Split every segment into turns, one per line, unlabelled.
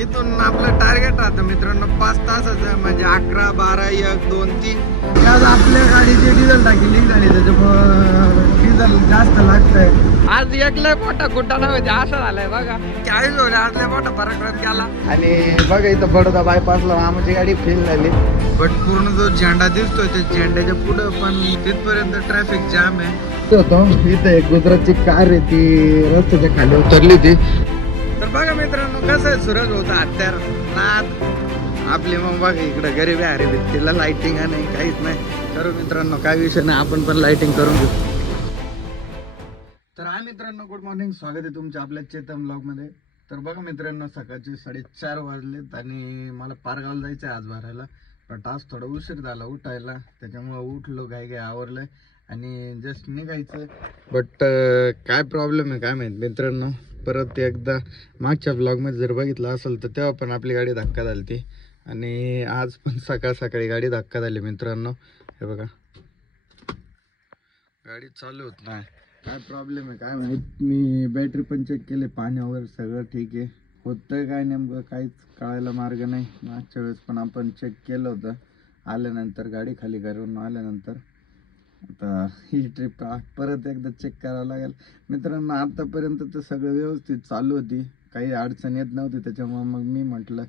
इथून आपलं टार्गेट राहतं मित्रांनो पाच तासाचं म्हणजे अकरा बारा एक दोन तीन. आज आपल्या गाडीची डिझेल टाकी लीक झाली त्याच्यामुळं डिझेल जास्त लागतंय. आज एकला मोठा कुठा नव्हते असं झालंय बघा. चाळीस होते आज लय मोठा पराक्रम केला. आणि बघा इथं बडोदा बायपासला आमची गाडी फेल झाली. बट पूर्ण जो झेंडा दिसतोय त्या झेंड्याच्या पुढं पण तिथपर्यंत ट्रॅफिक जाम आहे. होतो इथं एक गुजरातची कार आहे ती रस्त्याच्या खाली उतरली ती तर बघा मित्रांनो कसं आहे सूरज होता हत्यार नाद आपली मग बघा इकडं गरीब आहे अरे तिला लाइटिंग नाही काहीच नाही. करू मित्रांनो काय विषय नाही आपण पण लाइटिंग करून घेऊ. तर हा मित्रांनो गुड मॉर्निंग स्वागत आहे तुमच्या आपल्या चेतन ब्लॉगमध्ये. तर बघा मित्रांनो सकाळचे साडेचार वाजलेत आणि मला पारगावला जायचं आहे आज भरायला पण आज थोडा उशीर झाला उठायला त्याच्यामुळं उठलो काय काय आवरलंय आणि जस्ट निघायचं. बट काय प्रॉब्लेम आहे काय माहीत मित्रांनो? परत एकदा मागच्या ब्लॉगमध्ये जर बघितलं असेल तर तेव्हा पण आपली गाडी धक्का झाली ती आणि आज पण सकाळ सकाळी गाडी धक्का झाली मित्रांनो. हे बघा. गाडी चालू होत नाही. काय प्रॉब्लेम आहे? काय माहीत? मी बॅटरी पण चेक केले. पाणी वगैरे सगळं ठीक आहे. होतं काय नेमकं? काहीच कळायला मार्ग नाही. मागच्या वेळेस पण आपण चेक केलं होतं. आल्यानंतर गाडी खाली करून आल्यानंतर. आता ही ट्रिप परत एकदा चेक करावं लागेल. मित्रांनो आतापर्यंत तर सगळं व्यवस्थित चालू होती. काही अडचण येत नव्हती त्याच्यामुळे मग मी म्हटलं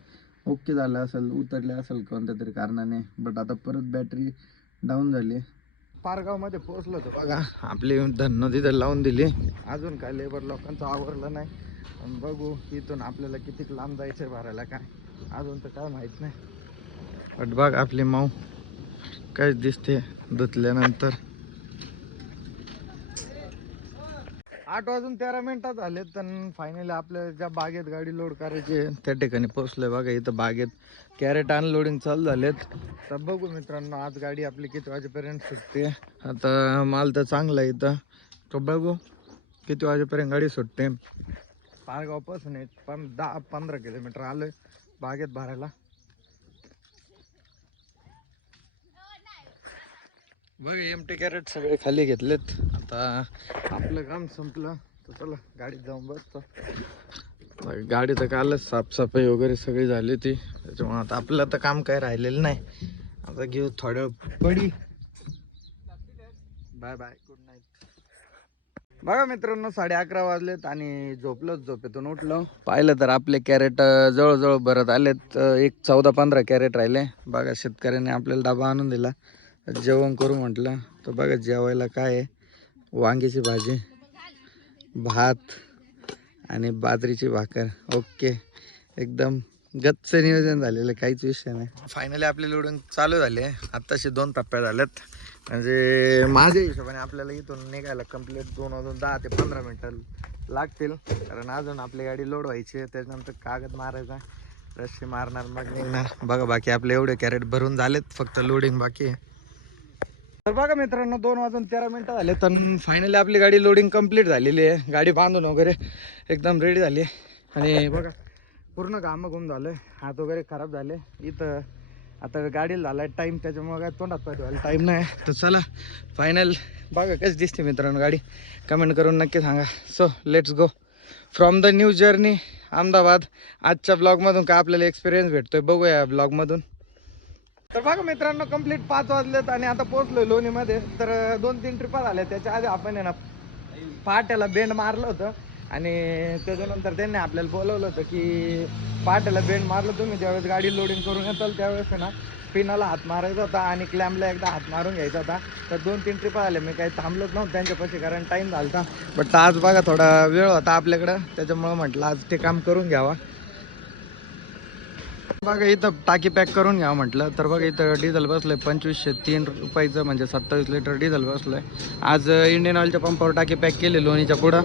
ओके झालं असेल उतरले असेल कोणत्या तरी कारणाने. बट आता परत बॅटरी डाऊन झाली. पारगावमध्ये पोहोचलो होतो. बघा आपली धन्न तिथं लावून दिली. अजून काय लेबर लोकांचं आवरलं नाही. पण बघू इथून आपल्याला किती लांब जायचं आहे भरायला काय. अजून तर काय माहीत नाही. बट बघ आपली माऊ. काहीच दिसते धुतल्यानंतर. आठ वाजून तेरा मिनिटात झाले तर फायनली आपल्या ज्या बागेत गाडी लोड करायची आहे, त्या ठिकाणी पोहोचलोय बघा इथं बागेत कॅरेट अनलोडिंग चालू झालेत. तर बघू मित्रांनो आज गाडी आपली किती वाजेपर्यंत सुटते. आता माल तर चांगला आहे इथं. तो बघू किती वाजेपर्यंत गाडी सुटते. पारगावपासून एक पण दहा पंधरा किलोमीटर आलं बागेत भरायला. बघ एम टी कॅरेट सगळे खाली घेतलेत. आता आपलं काम संपलं. तर चला गाडीत जाऊन बसतो. गाडी तर कालच साफसफाई वगैरे सगळी झाली ती त्याच्यामुळे आता आपलं तर काम काही राहिलेलं नाही. आता घेऊ थोडं पडी. बाय बाय गुड नाईट बघा मित्रांनो साडे अकरा वाजलेत आणि झोपलोच झोपेतून उठलो. पाहिलं तर आपले कॅरेट जवळजवळ भरत आलेत. एक चौदा पंधरा कॅरेट राहिले. बघा शेतकऱ्याने आपल्याला डबा आणून दिला. जेवण करू म्हटलं. तर बघा जेवायला काय आहे? वांग्याची भाजी भात आणि बाजरीची भाकर. ओके. एकदम गच्च नियोजन झालेलं काहीच विषय नाही. फायनली आपली लोडिंग चालू झाली. आहे आत्ताशी दोन टप्प्या झाल्यात म्हणजे माझ्या हिशोबाने आपल्याला इथून निघायला कंप्लीट दोन अजून दहा ते पंधरा मिनटं लागतील. कारण अजून आपली गाडी लोड व्हायची आहे. त्याच्यानंतर कागद मारायचा रस्सी मारणार मग निघणार. बघा बाकी आपले एवढे कॅरेट भरून झालेत. फक्त लोडिंग बाकी आहे. तर बघा मित्रांनो दोन वाजून तेरा मिनटं झाले तर फायनली आपली गाडी लोडिंग कंप्लीट झालेली आहे. गाडी बांधून वगैरे एकदम रेडी झाली आहे. आणि बघा पूर्ण कामं घुम झालं हात वगैरे खराब झाले. इथं आता गाडीला झाला टाईम त्याच्यामुळे काय तोंडात पाहिजे धुवायला टाईम नाही तर चला फायनल बघा कशी दिसते मित्रांनो गाडी. कमेंट करून नक्की सांगा. So let's go from the new journey Ahmedabad आजच्या ब्लॉगमधून काय आपल्याला एक्सपिरियन्स भेटतोय बघूया या ब्लॉगमधून तर बघा मित्रांनो कंप्लीट पाच वाजलेत आणि आता पोहोचलोय लोणीमध्ये. तर दोन तीन ट्रिपा झाल्या त्याच्या आधी आपण आहे ना पहाट्याला बेंड मारलं होतं. आणि त्याच्यानंतर त्यांनी आपल्याला बोलवलं होतं की पहाट्याला बेंड मारलं तुम्ही. ज्यावेळेस गाडी लोडिंग करून येताल त्यावेळेस ना पिनाला हात मारायचा होता आणि क्लॅम्पला एकदा हात मारून घ्यायचा होता. तर दोन तीन ट्रिपा झाल्या मी काही थांबलोच नव्हतं त्यांच्यापाशी कारण टाईम झाला होता बट आज बघा थोडा वेळ होता आपल्याकडं. त्याच्यामुळं म्हटलं आज ते काम करून घ्यावा. बघा इथं टाकी पॅक करून घ्या म्हटलं. तर बघा इथं डिझेल बसलंय. पंचवीसशे तीन रुपयाचं म्हणजे सत्तावीस लिटर डिझेल बसलंय. आज इंडियन ऑइलच्या पंपावर टाकी पॅक केली लोणीच्या पुढं.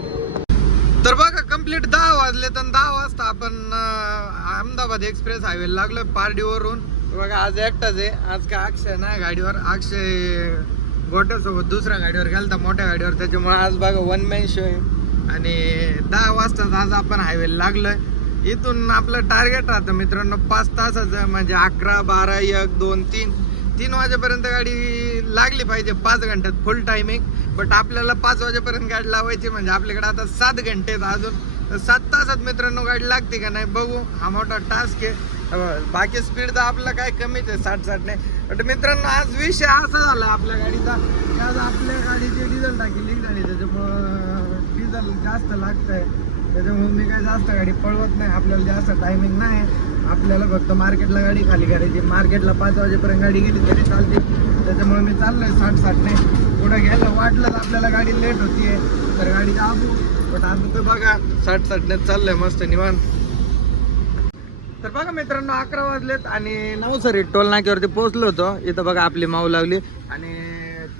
तर बघा कंप्लीट दहा वाजले तर दहा वाजता आपण अहमदाबाद एक्सप्रेस हायवे लागलोय पारडीवरून. बघा आज एकटाच आहे. आज काय अक्षय नाही गाडीवर. अक्षय गोट्यासोबत दुसऱ्या गाडीवर गेलता मोठ्या गाडीवर. त्याच्यामुळे आज बघा वन मॅन शो आहे. आणि दहा वाजताच आज आपण हायवे लागलोय. इथून आपलं टार्गेट राहतं मित्रांनो पाच तासाचं म्हणजे अकरा बारा एक दोन तीन. तीन वाजेपर्यंत गाडी लागली पाहिजे पाच घंट्यात फुल टायमिंग बट आपल्याला पाच वाजेपर्यंत गाडी लावायची म्हणजे आपल्याकडे आता सात घंटे आहेत अजून. तर सात तासात मित्रांनो गाडी लागते का नाही बघू. हा मोठा टास्क आहे. बाकी स्पीड तर आपलं काय कमीच आहे साठ साठ नाही. पण मित्रांनो आज विषय असा झाला आपल्या गाडीचा की आज आपल्या गाडीची डिझेल टाकी लीक झाली त्याच्यामुळं डिझेल जास्त लागतंय. त्याच्यामुळे मी काय जास्त गाडी पळवत नाही. आपल्याला जास्त टायमिंग नाही. आपल्याला फक्त मार्केटला गाडी खाली करायची. मार्केटला पाच वाजेपर्यंत गाडी गेली तरी चालते. त्याच्यामुळे मी चाललोय साठ साठ नाही पुढं गेलं वाटलं तर आपल्याला गाडी लेट होतीये. तर गाडी दाबू. पण आता तर बघा साठ साठने चाललंय मस्त निवान तर बघा मित्रांनो अकरा वाजलेत आणि नऊ सरी टोल नाक्यावरती पोहोचलो होतो. इथं बघा आपली माऊ लावली आणि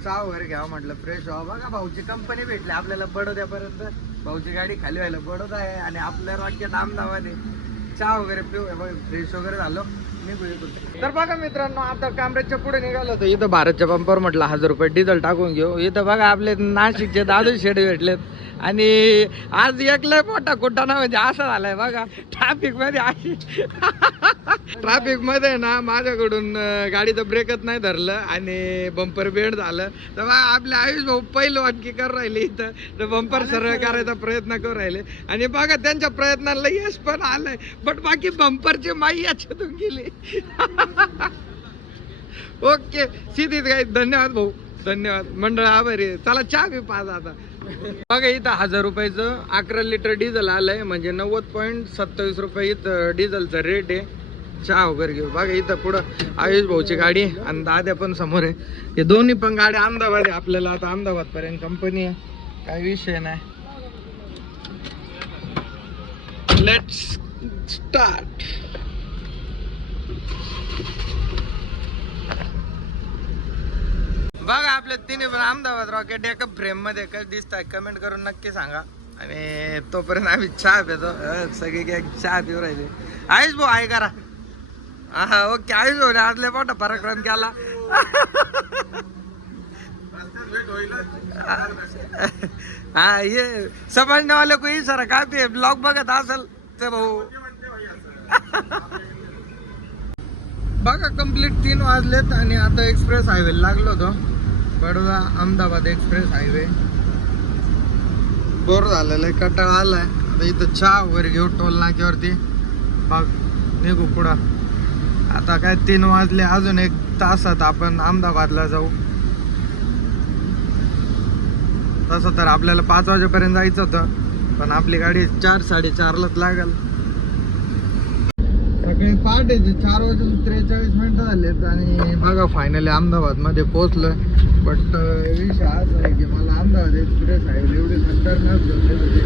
चहा वगैरे घ्यावं म्हटलं फ्रेश व्हावं. बघा भाऊची कंपनी भेटली. आपल्याला बडोद्यापर्यंत भाऊची गाडी खाली व्हायला बडोदा आहे आणि आपल्या वाक्यात अहमदाबाद. आहे चहा वगैरे पिऊ फ्रेश वगैरे झालो. तर बघा मित्रांनो आता कामरेजच्या पुढे निघालो होतो. इथं भारतच्या पंपावर म्हटलं हजार रुपये डिझेल टाकून घेऊ. इथं बघा आपले नाशिकचे दादू शेड भेटलेत. आणि आज एक लय मोठा कुटाणा म्हणजे असा झालाय बघा. ट्रॅफिकमध्ये अशी. ट्रॅफिकमध्ये ना माझ्याकडून गाडीचं ब्रेकच नाही धरलं आणि बंपर बेड झालं. तर मग आपले आयुष भाऊ पहिलं वाटकी करू राहिले इथं. तर बंपर सरळ करायचा प्रयत्न करू राहिले. आणि बघा त्यांच्या प्रयत्नाला यश पण आलंय. बट बाकी बंपरची माई याच्यातून गेली. ओके सिद्धीत काय धन्यवाद भाऊ. धन्यवाद. मंडळ आभारी आहे. चला चहा बी पाच आता. बघा इथं हजार रुपयाचं अकरा लिटर डिझेल आलंय. म्हणजे नव्वद पॉईंट सत्तावीस रुपये इथं डिझेलचा रेट आहे. चहा वगैरे घेऊ. बघा इथं पुढं आयुष भाऊची गाडी आहे आणि दाद्या पण समोर आहे. हे दोन्ही पण गाड्या अहमदाबाद आहे. आपल्याला आता अहमदाबाद पर्यंत कंपनी आहे. काही विषय नाही. लेट्स स्टार्ट बघा आपल्या तिन्ही पण अहमदाबाद रॉकेट एका फ्रेममध्ये कसं दिसत आहे कमेंट करून नक्की सांगा. आणि तोपर्यंत आम्ही चहा पितो. सगळी काय चहा पिऊ राहिले. आयुष भाऊ आहे करा. हा ओके. आयुष भाऊ आजले लय मोठा पराक्रम केला. हा ये समजण्यावाले कोई सर काय पे ब्लॉग बघत असेल ते भाऊ. बघा कंप्लीट तीन वाजलेत आणि आता एक्सप्रेस हायवे लागलो होतो. Baroda Ahmedabad express highway. Bore झालेलं आहे कंटाळा आलाय. आता इथं चहा वगैरे घेऊ टोल नाक्यावरती बघ निघू पुढं. आता काय तीन वाजले अजून एक तासात आपण अहमदाबादला जाऊ. तसं तर आपल्याला पाच वाजेपर्यंत जायचं होतं पण आपली गाडी चार साडेचारलाच लागेल. सकाळी पहाटेचे चार वाजून त्रेचाळीस मिनिटं झालेत आणि बघा फायनली अहमदाबादमध्ये पोहोचलोय. बट विषय असा आहे की मला अंदाज एक्सप्रेस आहे एवढे खतरनाक झोपले होते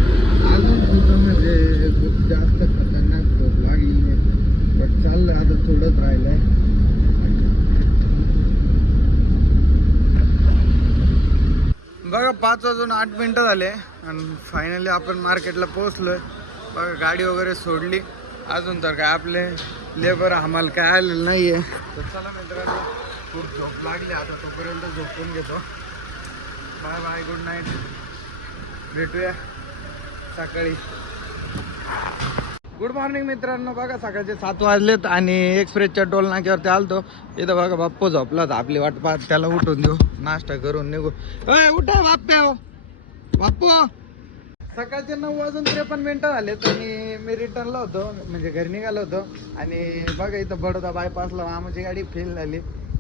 अजून सुद्धा म्हणजे खूप जास्त खतरनाक झोप लागली नाही बट चाललं आता थोडंच राहिलंय बघा पाच वाजून आठ मिनिटं झाले आणि फायनली आपण मार्केटला पोहोचलोय. बघा गाडी वगैरे सोडली. अजून तर काय आपले लेबर आम्हाला काय आलेलं नाही आहे तर चला मित्रांनो खूप झोप लागली आता तोपर्यंत झोपून घेतो. बाय बाय गुड नाईट भेटूया सकाळी. गुड मॉर्निंग मित्रांनो बघा सकाळचे सात वाजलेत आणि एक्सप्रेसच्या टोल नाक्यावरती आलतो. इथं बघा बाप्पू झोपला आपली वाट पाहत त्याला उठून देऊ. नाश्ता करून निघू. अय उठा हो, बाप्प्या हो. बाप्पू हो. सकाळचे नऊ वाजून त्रेपन्न मिनटं झालेत आणि मी रिटर्नला होतो. म्हणजे घरी निघालो होतो. आणि बघा इथं बडोदा बायपासला मामाची गाडी फेल झाली.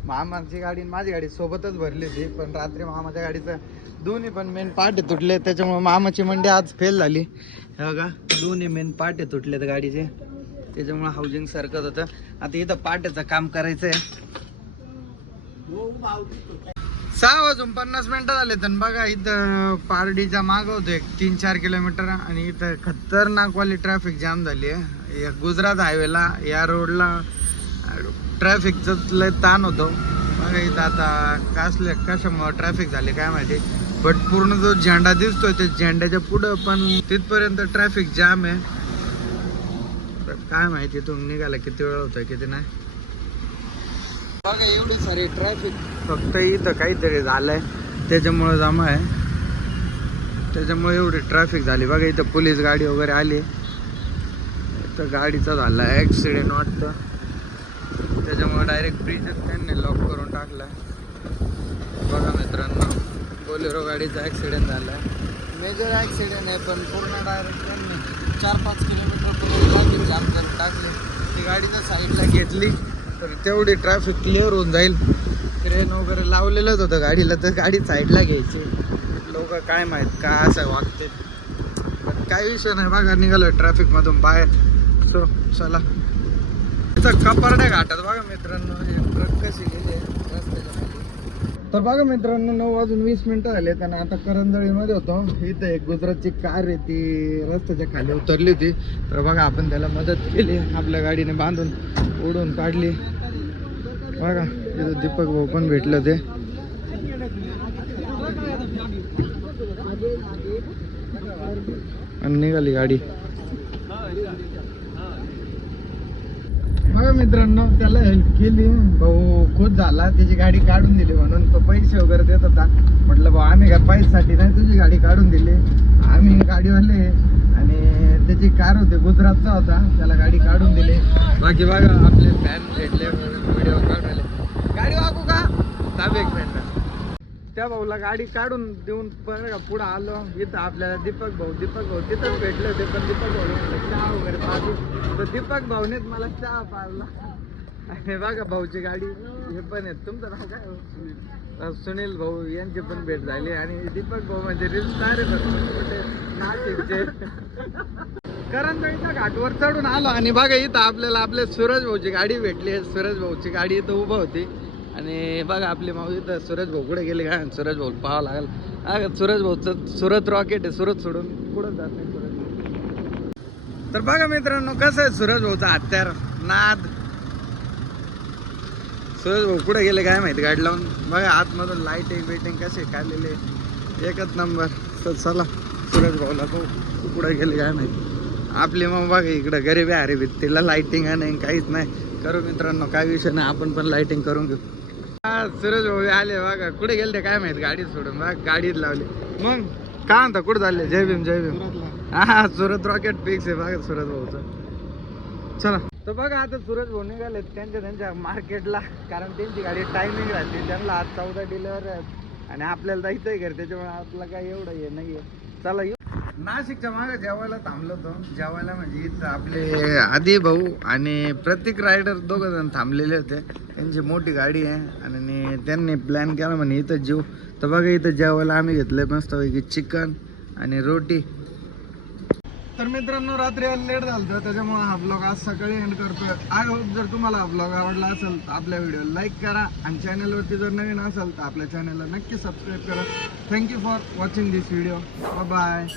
मामाची गाडी आणि माझी गाडी सोबतच भरली होती पण रात्री मामाच्या गाडीचं दोन्ही पण मेन पाटे तुटले त्याच्यामुळे मामाची मंडी आज फेल झाली. हे बघा दोन्ही मेन पाटे तुटलेत गाडीचे. त्याच्यामुळे हाऊसिंग सरकत होतं. आता इथं पाट्याचं काम करायचं आहे सहा वाजून पन्नास मिनिटं झाले तर बघा इथं पारडीचा मागं होतो एक तीन चार किलोमीटर आणि इथं खतरनाकवाली ट्रॅफिक जाम झाली आहे. या गुजरात हायवेला या रोडला ट्रॅफिकचं लय ताण होतो. बघा इथं आता कसले कशामुळं ट्रॅफिक झाले काय माहिती? बट पूर्ण जो झेंडा दिसतोय त्या झेंड्याच्या पुढं पण तिथपर्यंत ट्रॅफिक जाम आहे. तर काय माहिती तुम्ही निघाला किती वेळ होतोय किती नाही? बघा एवढी सारी ट्रॅफिक फक्त इथं काहीतरी झालंय. त्याच्यामुळे जमा आहे. त्याच्यामुळे एवढी ट्रॅफिक झाली. बघा इथं पोलीस गाडी वगैरे आली. इथं गाडीचा झाला ॲक्सिडेंट वाटतं. त्याच्यामुळे डायरेक्ट ब्रिजच त्यांनी लॉक करून टाकला. बघा मित्रांनो बोलेरो गाडीचा ॲक्सिडेंट झाला. मेजर ॲक्सिडेंट आहे पण पूर्ण डायरेक्ट त्यांनी चार पाच किलोमीटर ट्रॅफिक जाम करून टाकले. ती गाडी जर साईडला घेतली तर तेवढी ट्रॅफिक क्लिअर होऊन जाईल. ट्रेन वगैरे लावलेलंच होतं गाडीला तर गाडी साईडला घ्यायची. लोक काय माहीत का असं वागते पण काही विषय नाही बघा निघालं ट्रॅफिकमधून बाहेर. सो चला. कपारड्या घाटात. बघा मित्रांनो हे ट्रक कशी गेली तर बघा मित्रांनो नऊ वाजून वीस मिनिटं झाले आणि आता करंजळीमध्ये होतो. इथं एक गुजरातची कार आहे ती रस्त्याच्या खाली उतरली होती. तर बघा आपण त्याला मदत केली. आपल्या गाडीने बांधून उडून काढली. बघा इथं दीपक भाऊ पण भेटलं ते आणि निघाली गाडी. बघा मित्रांनो त्याला हेल्प केली. भाऊ खुश झाला. त्याची गाडी काढून दिली म्हणून तो पैसे वगैरे देत होता. म्हटलं भाऊ आम्ही काय पैशासाठी नाही तुझी गाडी काढून दिली. आम्ही गाडीवाले आणि त्याची कार होती गुजरातचा होता. त्याला गाडी काढून दिली. बाकी बघा आपले फॅन भेटले. व्हिडिओ काढले गाडी वागू का? ताबे एक मिनिट त्या भाऊला गाडी काढून देऊन बरं का पुढं आलो. इथं आपल्याला दीपक भाऊ दीपक भाऊ तिथं भेटले होते पण दीपक भाऊ चहा वगैरे पाजू. तर दीपक भाऊनेच मला चहा पाजला. आणि बघा भाऊची गाडी हे पण आहेत तुमचं नाव काय हो? सुनील. भाऊ यांची पण भेट झाली. आणि दीपक भाऊ म्हणजे रील म्हणजे नाशिकचे. करंजळीच्या घाटवर चढून आलो. आणि बघा इथं आपल्याला आपले सूरज भाऊची गाडी भेटली आहे. सूरज भाऊची गाडी इथं उभं होती. आणि बघा आपली माऊ इथं सूरज भाऊ कुठे गेले काय? सूरज भाऊ पाहावं लागेल. अगं सूरज भाऊचं सुरत रॉकेट आहे सुरत सोडून कुठं जात नाही सूरज तर बघा मित्रांनो कसं आहे सूरज भाऊचा हत्यार? नाद. सूरज भाऊ कुठे गेले काय माहिती? गाडी लावून. बघा आतमधून लाईटिंग बिटिंग कसे काढलेले एकच नंबर तर चला सूरज भाऊला तो कुठे गेले काय माहिती? आपली मग बघा इकडं गरीब आहे अरे तिला लाईटिंग नाही काहीच नाही. करू मित्रांनो काय विषय नाही. आपण पण लाईटिंग करून घेऊ. सूरज भाऊ आले बघा. कुठे गेले ते काय माहीत? गाडीत सोडून बघा. गाडीत लावली. मग? काय म्हणता? कुठं चालले? जय भीम जय भीम. हा सुरत रॉकेट फिक्स आहे बघा सुरत भाऊचं. चला. तर बघा आता सूरज भाऊ निघाले त्यांच्या त्यांच्या मार्केटला कारण त्यांची गाडी टायमिंग राहते. त्यांना आज चौदा डिलिव्हर आहेत. आणि आपल्याला जायचंय घर. त्याच्यामुळे आपलं काय एवढं हे नाहीये. चला नाशिकच्या मागे जेवायला थांबलो होतो. जेवायला म्हणजे इथं आपले आदी भाऊ आणि प्रत्येक रायडर दोघं जण थांबलेले होते. त्यांची मोठी गाडी आहे आणि त्यांनी प्लॅन केला म्हणे इथं जीव. तर बघा इथं जेवायला आम्ही घेतलं मस्तपैकी चिकन आणि रोटी. तर मित्रांनो रात्री लेट झालं होतं त्याच्यामुळे हा ब्लॉग आज सकाळी एंड करतोय. आय होप जर तुम्हाला हा ब्लॉग आवडला असेल तर आपल्या व्हिडिओ लाईक करा. आणि चॅनलवरती जर नवीन असेल तर आपल्या चॅनलला नक्की सबस्क्राईब करा. Thank you for watching this video bye